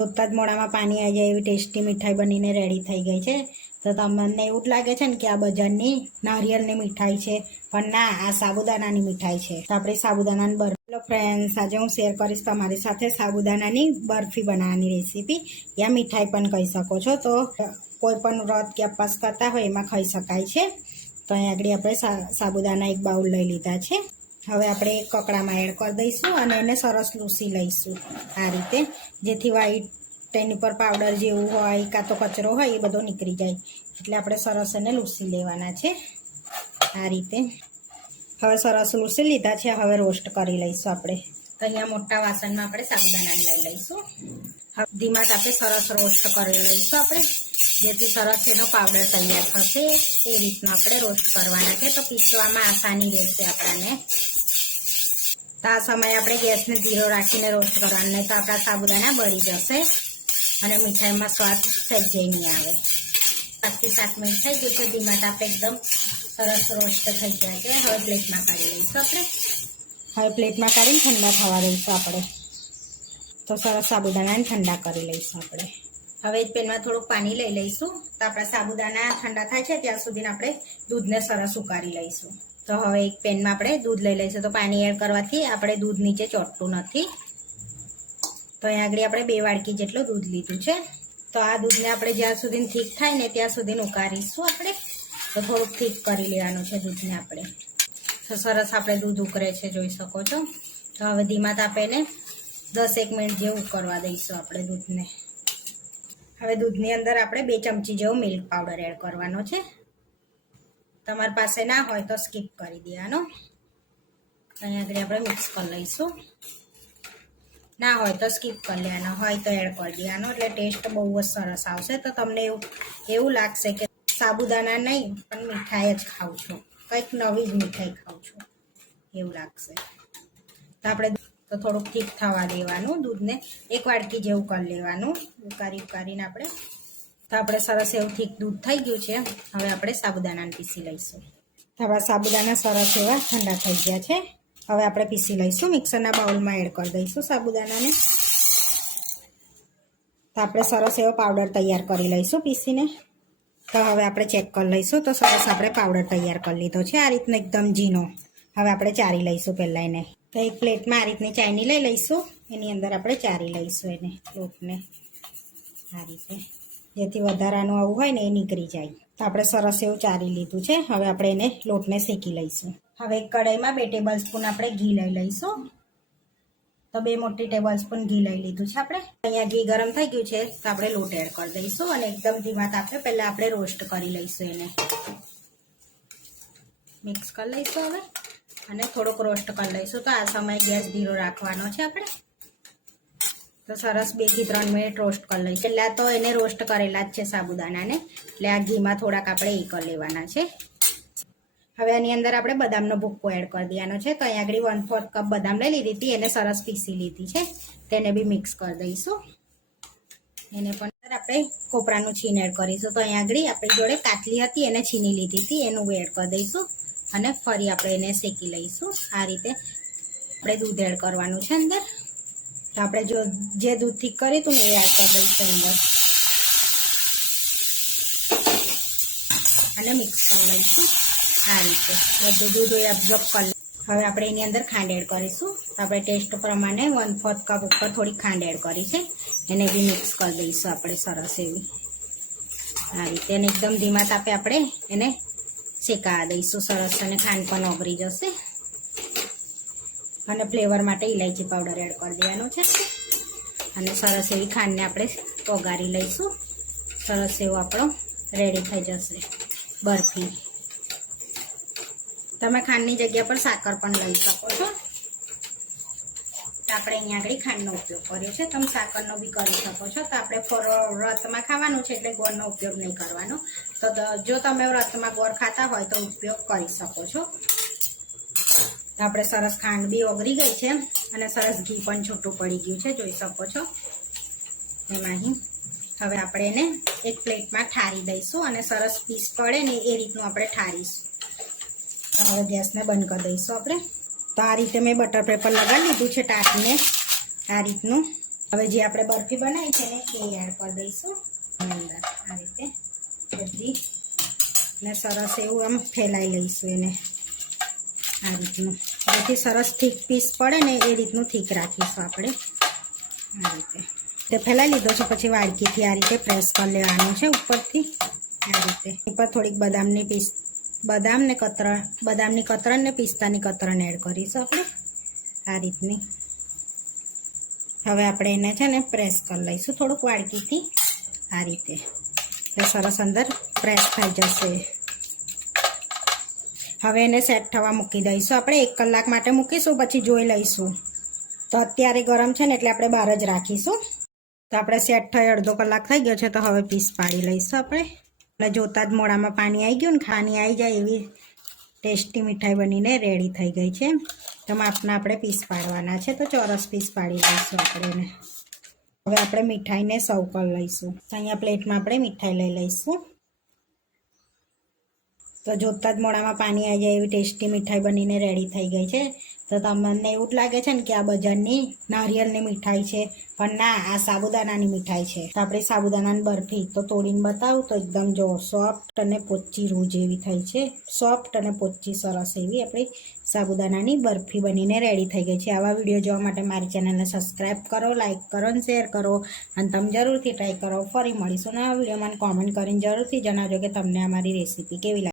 જોતાં જ મોઢામાં પાણી આવી જાય એવી ટેસ્ટી મીઠાઈ બનીને રેડી થઈ ગઈ છે। તો તમને એવું જ લાગે છે ને કે આ બજારની નારિયેળની મીઠાઈ છે, પણ ના, આ સાબુદાણાની મીઠાઈ છે। તો આપણે સાબુદાણાની બરફી, હેલો ફ્રેન્ડ્સ, આજે હું શેર કરીશ તમારી સાથે સાબુદાણાની બરફી બનાવવાની રેસીપી, યા મીઠાઈ પણ કહી શકો છો। તો કોઈ પણ વ્રત કે ઉપવાસ કરતા હોય એમાં ખાઈ શકાય છે। તો અહીં આગળ આપણે સાબુદાણા એક બાઉલ લઈ લીધા છે। હવે આપણે એક કકડામાં એડ કરી દઈશું અને એને સરસ લૂસી લઈશું આ રીતે, જેથી વ્હાઈટ તેની પર પાવડર જેવું હોય કાં તો કચરો હોય એ બધો નીકળી જાય। એટલે આપણે સરસ એને લૂસી લેવાના છે આ રીતે। હવે સરસ લૂસી લીધા છે। હવે રોસ્ટ કરી લઈશું આપણે। તો અહીંયા મોટા વાસણમાં આપણે સાબુદાણા લઈ લઈશું। હવે ધીમા તાપે સરસ રોસ્ટ કરી લઈશું આપણે, જેથી સરસ એનો પાવડર તૈયાર થશે। એ રીતના આપણે રોસ્ટ કરવાના છે, તો પીસવામાં આસાની રહેશે આપણને। તો આ સમયે આપણે ગેસને ધીરો રાખીને રોસ્ટ કરવાનું, નહીં તો આપણા સાબુદાણા બળી જશે અને મીઠાઈમાં સ્વાદ સહેજે નહીં આવે। 5 થી 7 મિનિટ થઈ ગયું છે, ધીમા તાપે એકદમ સરસ રોસ્ટ થઈ ગયા છે। હવે પ્લેટમાં કાઢી લઈશું આપણે। હવે પ્લેટમાં કાઢીને ઠંડા થવા દઈશું આપણે। તો સરસ સાબુદાણાને ઠંડા કરી લઈશું આપણે। હવે એક પેનમાં થોડુંક પાણી લઈ લઈશું। તો આપણા સાબુદાણા ઠંડા થાય છે ત્યાં સુધી આપણે દૂધને સરસ ઉકાળી લઈશું। તો હવે એક પેનમાં આપણે દૂધ લઈ લઈશું। તો પાણી એડ કરવાથી આપણે દૂધ નીચે ચોંટતું નથી। તો અહીંયા આગળ આપણે 2 વાડકી જેટલું દૂધ લીધું છે। તો આ દૂધને આપણે જ્યાં સુધી ઠીક થાય ને ત્યાં સુધી ઉકાળીશું આપણે। તો થોડુંક ઠીક કરી લેવાનું છે દૂધને આપણે। તો સરસ આપણે દૂધ ઉકળે છે, જોઈ શકો છો। તો હવે ધીમા તાપે એને 10-1 મિનિટ જેવું ઉકળવા દઈશું આપણે દૂધને। હવે દૂધની અંદર આપણે 2 ચમચી જેવો મિલ્ક પાવડર એડ કરવાનો છે। તમારી પાસે ના હોય તો સ્કીપ કરી દેવાનો। અહીંયા આગળ આપણે મિક્સ કરી લઈશું। ના હોય તો સ્કીપ કરી લેવાનો, હોય તો એડ કરી દેવાનો, એટલે ટેસ્ટ બહુ જ સરસ આવશે। તો તમને એવું લાગશે કે સાબુદાણા નહીં પણ મીઠાઈ જ ખાઉં છું, કંઈક નવી જ મીઠાઈ ખાઉં છું એવું લાગશે। તો આપણે તો થોડુંક ઠીક થવા દેવાનું, દૂધને 1 વાડકી જેવું કરી લેવાનું ઉકાળીને આપણે। તો આપણે સરસ એવું ઠીક દૂધ થઈ ગયું છે। હવે આપણે સાબુદાણાને પીસી લઈશું। તો આપણા સાબુદાણા સરસ એવા ઠંડા થઈ ગયા છે। હવે આપણે પીસી લઈશું, મિક્સરના બાઉલમાં એડ કરી દઈશું સાબુદાણાને। તો આપણે સરસ એવો પાવડર તૈયાર કરી લઈશું પીસીને। તો હવે આપણે ચેક કરી લઈશું। તો સરસ આપણે પાવડર તૈયાર કરી લીધો છે આ રીતનો એકદમ ઝીણો। હવે આપણે ચારી લઈશું પહેલાં એને। તો એક પ્લેટમાં આ રીતની ચાયણી લઈ લઈશું, એની અંદર આપણે ચારી લઈશું એને લોટને આ રીતે, જેથી વધારાનું આવું હોય ને એ નીકળી જાય। તો આપણે સરસ એવું ચારી લીધું છે। હવે આપણે એને લોટને શેકી લઈશું। હવે એક કઢાઈમાં 2 ટેબલ સ્પૂન આપણે ઘી લઈ લઈશું। તો 2 મોટી ટેબલ સ્પૂન ઘી લઈ લીધું છે આપણે। અહીંયા ઘી ગરમ થઈ ગયું છે તો આપણે લોટ એડ કરી દઈશું અને એકદમ ધીમા તાપે પહેલાં આપણે રોસ્ટ કરી લઈશું એને। મિક્સ કરી લઈશું હવે અને થોડુંક રોસ્ટ કરી લઈશું। તો આ સમયે ગેસ ધીરો રાખવાનો છે આપણે। તો સરસ 2 થી 3 મિનિટ રોસ્ટ કરી લઈશું। પહેલાં તો એને રોસ્ટ કરેલા જ છે સાબુદાણાને, એટલે આ ઘીમાં થોડાક આપણે એ કરી લેવાના છે। હવે આની અંદર આપણે બદામનો ભૂક્કો એડ કરી દેવાનો છે। તો અહીંયા આગળ 1/4 કપ બદામ લઈ લીધી હતી, એને સરસ પીસી લીધી છે, તેને બી મિક્સ કરી દઈશું। એને પણ આપણે કોપરાનું છીણ એડ કરીશું। તો અહીંયા આગળ આપણી જોડે કાચલી હતી, એને છીની લીધી હતી, એનું એડ કરી દઈશું અને ફરી આપણે એને શેકી લઈશું આ રીતે। આપણે દૂધ એડ કરવાનું છે અંદર। તો આપણે જે દૂધ ઠીક કર્યું હતું ને એ એડ કરી દઈશું અંદર અને મિક્સ કરી લઈશું આ રીતે। બધું દૂધ એબ્ઝોર્બ કરી। હવે આપણે એની અંદર ખાંડ એડ કરીશું। તો આપણે ટેસ્ટ પ્રમાણે 1/4 કપ ઉપર થોડી ખાંડ એડ કરી છે, એને બી મિક્સ કરી દઈશું આપણે સરસ એવી આ રીતે। અને એકદમ ધીમા તાપે આપણે એને શેકાવા દઈશું સરસ, અને ખાંડ પણ ઓગળી જશે। અને ફ્લેવર માટે ઇલાયચી પાવડર એડ કરી દેવાનો છે અને સરસ એવી ખાંડને આપણે ઓગાળી લઈશું। સરસ એવો આપણો રેડી થઈ જશે બરફી। તમે ખાંડની જગ્યા પર સાકર પણ લઈ શકો છો। આપણે અહીંયા આગળ ખાંડનો ઉપયોગ કર્યો છે, તમે સાકરનો બી કરી શકો છો। તો આપણે વ્રતમાં ખાવાનું છે એટલે ગોળનો ઉપયોગ નહીં કરવાનો। તો જો તમે વ્રતમાં ગોળ ખાતા હોય તો ઉપયોગ કરી શકો છો। તો આપણે સરસ ખાંડ બી ઓગળી ગઈ છે અને સરસ ઘી પણ છૂટું પડી ગયું છે, જોઈ શકો છો એમાં। હવે આપણે એને એક પ્લેટમાં ઠારી દઈશું અને સરસ પીસ પડે ને એ રીતનું આપણે ઠારીશું। હવે ગેસને બંધ કરી દઈશું આપણે। તો આ રીતે મેં બટર પેપર લગાવી લીધું છે ટાંકીને આ રીતનું। હવે જે આપણે બરફી બનાવી છે ને એ એડ કરી દઈશું અંદર આ રીતે બધી ને સરસ એવું આમ ફેલાઈ લઈશું એને આ રીતનું, જેથી સરસ થીક પીસ પડે ને એ રીતનું થીક રાખીશું આપણે આ રીતે. તે ફેલાઈ લીધો છે, પછી વાડકીથી આ રીતે પ્રેસ કરી લેવાનો છે ઉપરથી આ રીતે. ઉપર થોડીક બદામની કતરણ ને પિસ્તાની કતરણ એડ કરીશું આપણે આ રીતની. હવે આપણે એને છે ને પ્રેસ કરી લઈશું થોડુંક વાડકીથી આ રીતે, એટલે સરસ અંદર પ્રેસ થઈ જશે. હવે એને સેટ થવા મૂકી દઈશું આપણે, 1 કલાક માટે મૂકીશું, પછી જોઈ લઈશું. તો અત્યારે ગરમ છે ને એટલે આપણે બહાર જ રાખીશું. તો આપણે સેટ થઈ 1/2 કલાક થઈ ગયો છે, તો હવે પીસ પાડી લઈશું આપણે. એટલે જોતાં જ મોઢામાં પાણી આવી ગયું ને, ખાની આવી જાય એવી ટેસ્ટી મીઠાઈ બનીને રેડી થઈ ગઈ છે. તો માપના આપણે પીસ પાડવાના છે, તો ચોરસ પીસ પાડી લઈશું આપણે એને. હવે આપણે મીઠાઈને સર્વ કરી લઈશું. તો અહીંયા પ્લેટમાં આપણે મીઠાઈ લઈ લઈશું. તો જોતાં જ મોઢામાં પાણી આવી જાય એવી ટેસ્ટી મીઠાઈ બનીને રેડી થઈ ગઈ છે. તો તમને એવું જ લાગે છે ને કે આ બજારની નારિયેળની મીઠાઈ છે, પણ ના, આ સાબુદાણાની મીઠાઈ છે. તો આપણે સાબુદાણાની બરફી તો તોડીને બતાવું તો એકદમ જો સોફ્ટ અને પોચી રૂ જેવી થઈ છે. સોફ્ટ અને પોચી સરસ એવી આપણી સાબુદાણાની બરફી બનીને રેડી થઈ ગઈ છે. આવા વિડીયો જોવા માટે મારી ચેનલને સબસ્ક્રાઈબ કરો, લાઇક કરો અને શેર કરો, અને તમે જરૂરથી ટ્રાય કરો. ફરી મળીશું ને આ વિડીયોમાં કોમેન્ટ કરીને જરૂરથી જણાવજો કે તમને અમારી રેસીપી કેવી લાગી.